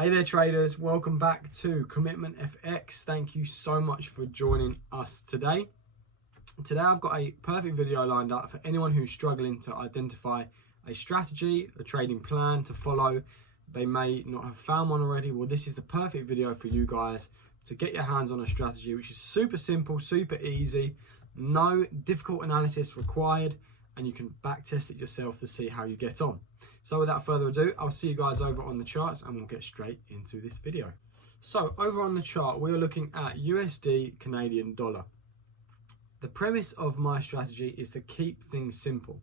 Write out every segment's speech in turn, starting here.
Hey there traders, welcome back to Commitment FX. Thank you so much for joining us today. Today I've got a perfect video lined up for anyone who's struggling to identify a strategy, a trading plan to follow. They may not have found one already. Well, this is the perfect video for you guys to get your hands on a strategy which is super simple, super easy, no difficult analysis required, and you can back test it yourself to see how you get on. So without further ado, I'll see you guys over on the charts and we'll get straight into this video. So over on the chart, we're looking at USD Canadian dollar. The premise of my strategy is to keep things simple.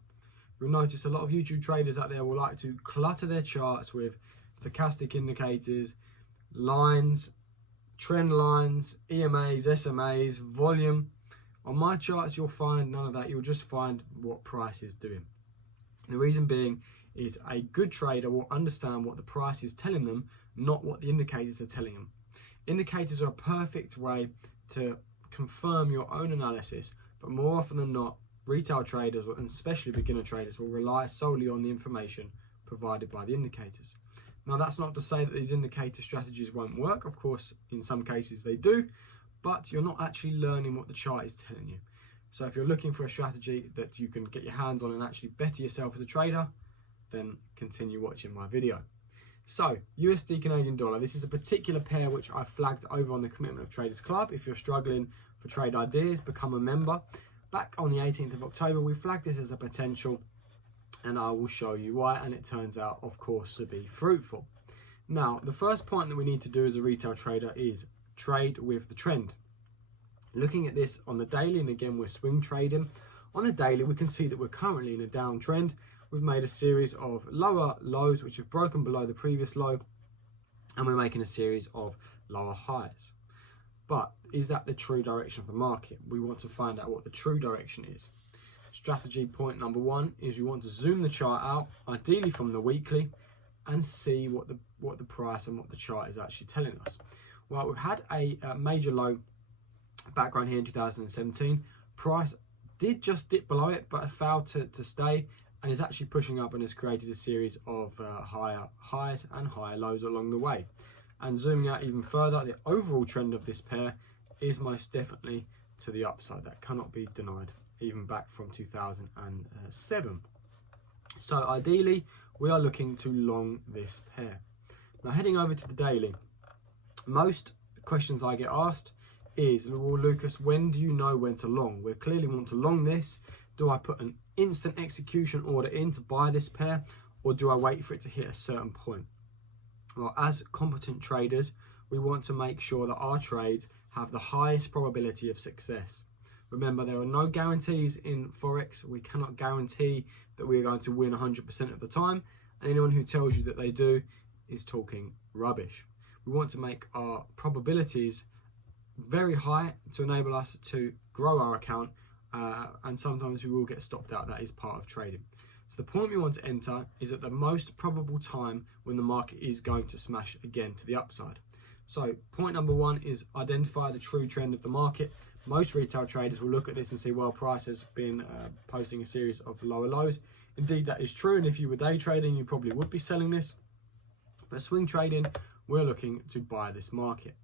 You'll notice a lot of YouTube traders out there will like to clutter their charts with stochastic indicators, lines, trend lines, EMAs, SMAs, volume. On my charts, you'll find none of that. You'll just find what price is doing. The reason being is a good trader will understand what the price is telling them, not what the indicators are telling them. Indicators are a perfect way to confirm your own analysis, but more often than not, retail traders, and especially beginner traders, will rely solely on the information provided by the indicators. Now, that's not to say that these indicator strategies won't work. Of course, in some cases they do, but you're not actually learning what the chart is telling you. So if you're looking for a strategy that you can get your hands on and actually better yourself as a trader, then continue watching my video. So USD Canadian dollar, this is a particular pair which I flagged over on the Commitment of Traders Club. If you're struggling for trade ideas, become a member. Back on the 18th of October, we flagged this as a potential, and I will show you why, and it turns out, of course, to be fruitful. Now, the first point that we need to do as a retail trader is trade with the trend. Looking at this on the daily, and again, we're swing trading. On the daily, we can see that we're currently in a downtrend. We've made a series of lower lows which have broken below the previous low, and we're making a series of lower highs. But is that the true direction of the market? We want to find out what the true direction is. Strategy point number one is you want to zoom the chart out, ideally from the weekly, and see what the price and what the chart is actually telling us. Well, we've had a major low background here in 2017. Price did just dip below it, but it failed to stay, and is actually pushing up and has created a series of higher highs and higher lows along the way. And zooming out even further, the overall trend of this pair is most definitely to the upside. That cannot be denied, even back from 2007. So ideally, we are looking to long this pair. Now, heading over to the daily, most questions I get asked is, well, Lucas, when do you know when to long? We clearly want to long this. Do I put an instant execution order in to buy this pair, or do I wait for it to hit a certain point? Well, as competent traders, we want to make sure that our trades have the highest probability of success. Remember, there are no guarantees in Forex. We cannot guarantee that we are going to win 100% of the time. And anyone who tells you that they do is talking rubbish. We want to make our probabilities very high to enable us to grow our account, and sometimes we will get stopped out. That is part of trading. So the point we want to enter is at the most probable time when the market is going to smash again to the upside. So point number one is identify the true trend of the market. Most retail traders will look at this and see, well, price has been posting a series of lower lows. Indeed, that is true, and if you were day trading, you probably would be selling this. But swing trading, we're looking to buy this market.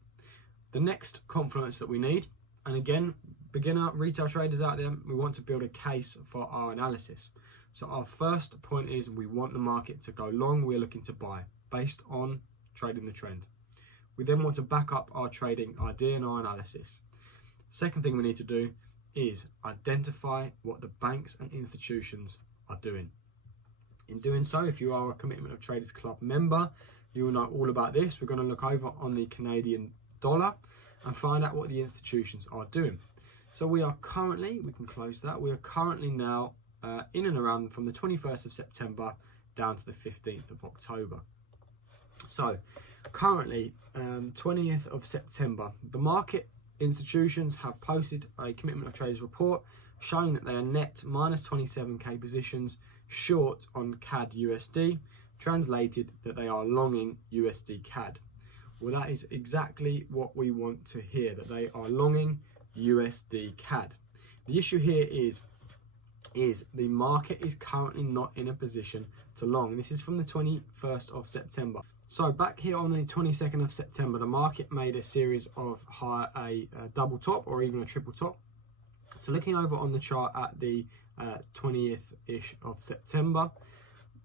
The next confluence that we need, and again, beginner retail traders out there, we want to build a case for our analysis. So our first point is we want the market to go long. We're looking to buy based on trading the trend. We then want to back up our trading idea and our analysis. Second thing we need to do is identify what the banks and institutions are doing. In doing so, if you are a Commitment of Traders Club member, you will know all about this. We're going to look over on the Canadian dollar and find out what the institutions are doing. So we are currently, we can close that, we are currently now in and around from the 21st of September down to the 15th of October. So currently, 20th of September, the market institutions have posted a Commitment of Traders report showing that they are net minus 27k positions short on CAD USD, translated that they are longing USD CAD. Well, that is exactly what we want to hear, that they are longing USD CAD. The issue here is the market is currently not in a position to long. This is from the 21st of September. So back here on the 22nd of September, the market made a series of a double top or even a triple top. So looking over on the chart at the 20th-ish of September,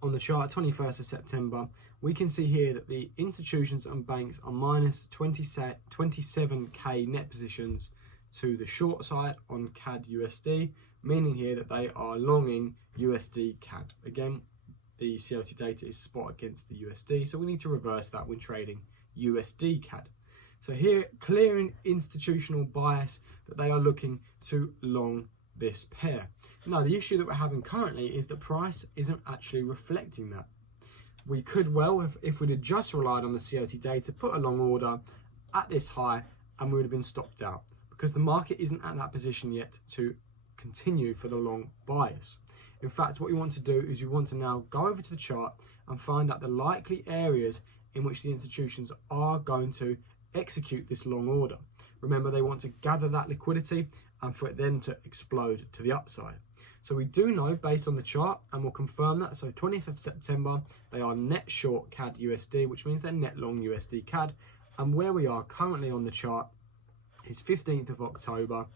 on the chart 21st of September, we can see here that the institutions and banks are minus 27k net positions to the short side on CAD USD, meaning here that they are longing USD CAD. Again, the COT data is spot against the USD, so we need to reverse that when trading USD CAD. So here, clearing institutional bias that they are looking to long this pair. Now, the issue that we're having currently is that price isn't actually reflecting that. We could well, if we'd have just relied on the COT data, put a long order at this high and we would have been stopped out, because the market isn't at that position yet to continue for the long bias. In fact, what you want to do is you want to now go over to the chart and find out the likely areas in which the institutions are going to execute this long order. Remember, they want to gather that liquidity and for it then to explode to the upside. So we do know based on the chart, and we'll confirm that. So 20th of September, they are net short CAD USD, which means they're net long USD CAD. And where we are currently on the chart is 15th of October.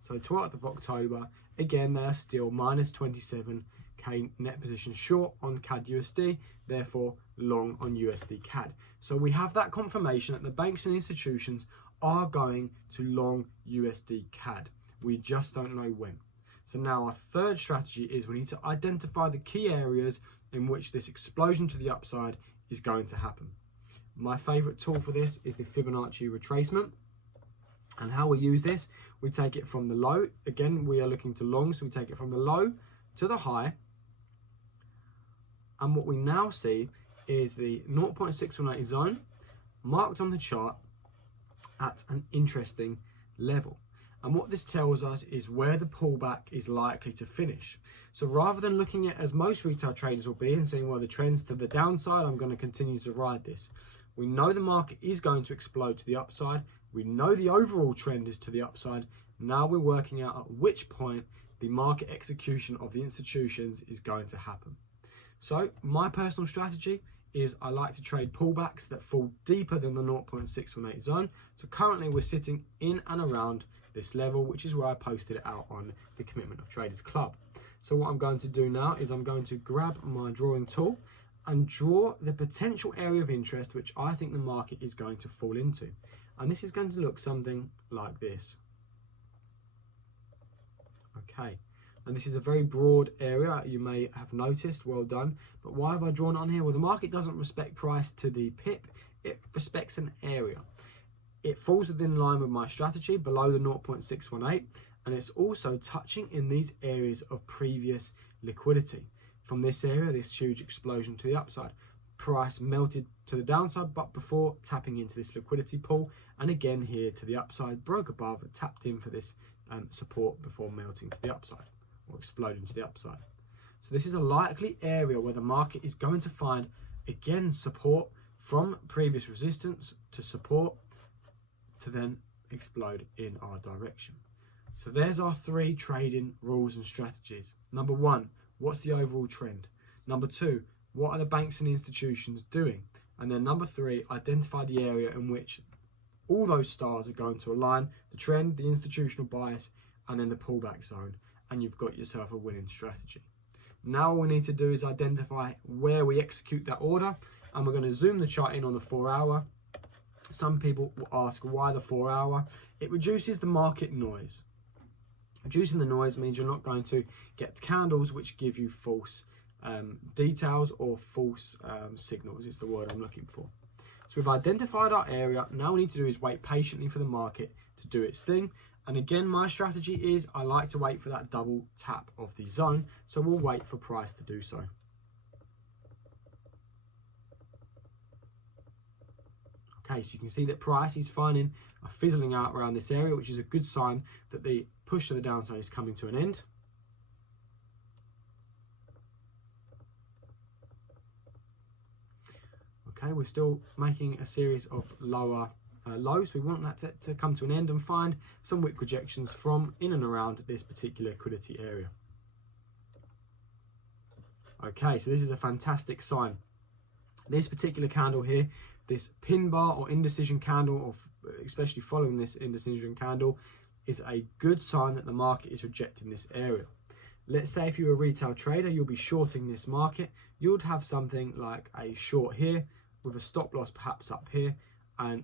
So 12th of October, again, they are still minus 27k net position short on CAD USD, therefore long on USD CAD. So we have that confirmation that the banks and institutions are going to long USD CAD. We just don't know when. So now our third strategy is we need to identify the key areas in which this explosion to the upside is going to happen. My favorite tool for this is the Fibonacci Retracement. And how we use this, we take it from the low. Again, we are looking to long, so we take it from the low to the high. And what we now see is the 0.618 zone marked on the chart at an interesting level. And what this tells us is where the pullback is likely to finish. So rather than looking at, as most retail traders will be, and saying, well, the trend's to the downside, I'm going to continue to ride this. We know the market is going to explode to the upside. We know the overall trend is to the upside. Now we're working out at which point the market execution of the institutions is going to happen. So my personal strategy is I like to trade pullbacks that fall deeper than the 0.618 zone. So currently we're sitting in and around this level, which is where I posted it out on the Commitment of Traders Club. So what I'm going to do now is I'm going to grab my drawing tool and draw the potential area of interest which I think the market is going to fall into. And this is going to look something like this. Okay, and this is a very broad area, you may have noticed, well done. But why have I drawn it on here? Well, the market doesn't respect price to the pip, it respects an area. It falls within line with my strategy below the 0.618, and it's also touching in these areas of previous liquidity. From this area, this huge explosion to the upside. Price melted to the downside, but before tapping into this liquidity pool, and again here to the upside, broke above, tapped in for this support before melting to the upside, or exploding to the upside. So this is a likely area where the market is going to find, again, support from previous resistance to support, to then explode in our direction. So there's our three trading rules and strategies. Number one, what's the overall trend? Number two, what are the banks and institutions doing? And then number three, identify the area in which all those stars are going to align, the trend, the institutional bias, and then the pullback zone, and you've got yourself a winning strategy. Now all we need to do is identify where we execute that order, and we're going to zoom the chart in on the 4 hour. Some people will ask why the 4 hour. It reduces the market noise. Reducing the noise means you're not going to get candles which give you false details or false signals is the word I'm looking for. So we've identified our area. Now we need to do is wait patiently for the market to do its thing. And again, my strategy is I like to wait for that double tap of the zone. So we'll wait for price to do so. Okay, so you can see that price is finding a fizzling out around this area, which is a good sign that the push to the downside is coming to an end. Okay, we're still making a series of lower lows. We want that to come to an end and find some wick projections from in and around this particular liquidity area. Okay, so this is a fantastic sign. This particular candle here, this pin bar or indecision candle, or especially following this indecision candle, is a good sign that the market is rejecting this area. Let's say if you're a retail trader, you'll be shorting this market. You would have something like a short here with a stop loss perhaps up here, and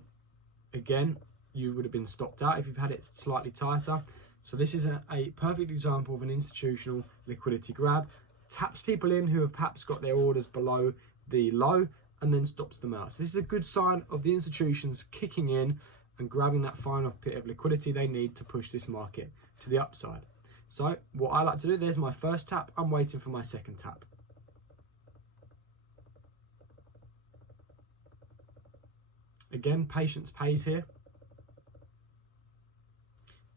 again you would have been stopped out if you've had it slightly tighter. So this is a perfect example of an institutional liquidity grab. Taps people in who have perhaps got their orders below the low and then stops them out. So this is a good sign of the institutions kicking in and grabbing that final bit of liquidity they need to push this market to the upside. So what I like to do, there's my first tap, I'm waiting for my second tap. Again, patience pays here.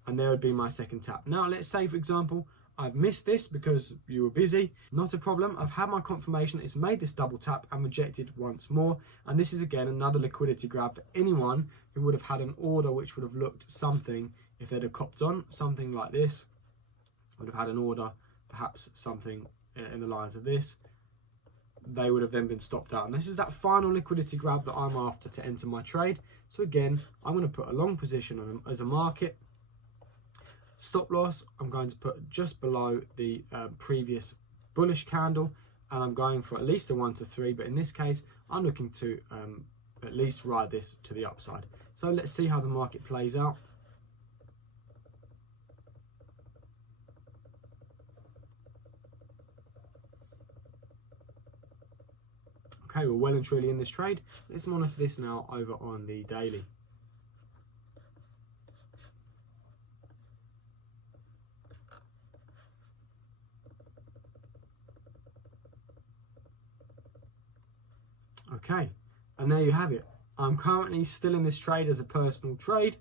And there would be my second tap. Now let's say, for example, I've missed this because you were busy. Not a problem. I've had my confirmation that it's made this double tap and rejected once more. And this is again another liquidity grab for anyone who would have had an order which would have looked something, if they'd have copped on, something like this. Would have had an order, perhaps something in the lines of this. They would have then been stopped out. And this is that final liquidity grab that I'm after to enter my trade. So again, I'm going to put a long position on as a market. Stop loss, I'm going to put just below the previous bullish candle, and I'm going for at least a 1 to 3, but in this case, I'm looking to at least ride this to the upside. So let's see how the market plays out. Okay, we're well and truly in this trade. Let's monitor this now over on the daily. Okay, and there you have it. I'm currently still in this trade as a personal trade.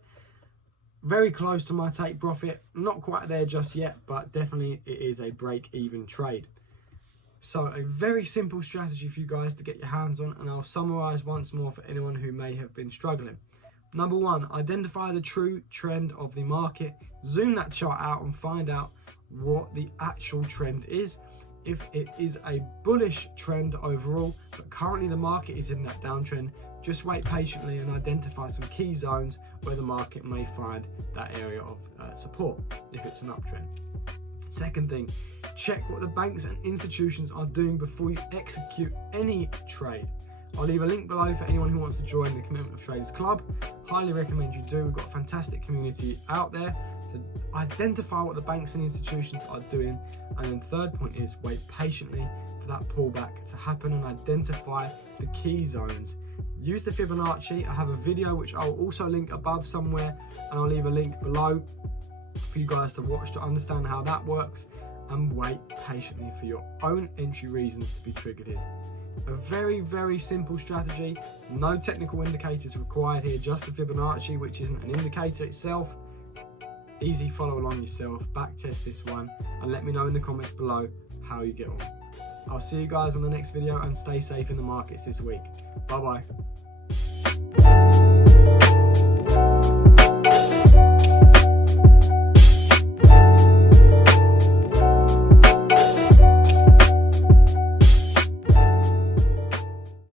Very close to my take profit. Not quite there just yet, but definitely it is a break-even trade. So a very simple strategy for you guys to get your hands on, and I'll summarize once more for anyone who may have been struggling. Number one, identify the true trend of the market. Zoom that chart out and find out what the actual trend is. If it is a bullish trend overall, but currently the market is in that downtrend, just wait patiently and identify some key zones where the market may find that area of support if it's an uptrend. Second thing, check what the banks and institutions are doing before you execute any trade. I'll leave a link below for anyone who wants to join the Commitment of Traders Club. Highly recommend you do. We've got a fantastic community out there. So identify what the banks and institutions are doing. And then third point is wait patiently for that pullback to happen and identify the key zones. Use the Fibonacci. I have a video which I'll also link above somewhere, and I'll leave a link below for you guys to watch to understand how that works, and wait patiently for your own entry reasons to be triggered here. A very, very simple strategy. No technical indicators required here, just the Fibonacci, which isn't an indicator itself. Easy follow along yourself, back test this one, and let me know in the comments below how you get on. I'll see you guys on the next video, and stay safe in the markets this week. Bye bye.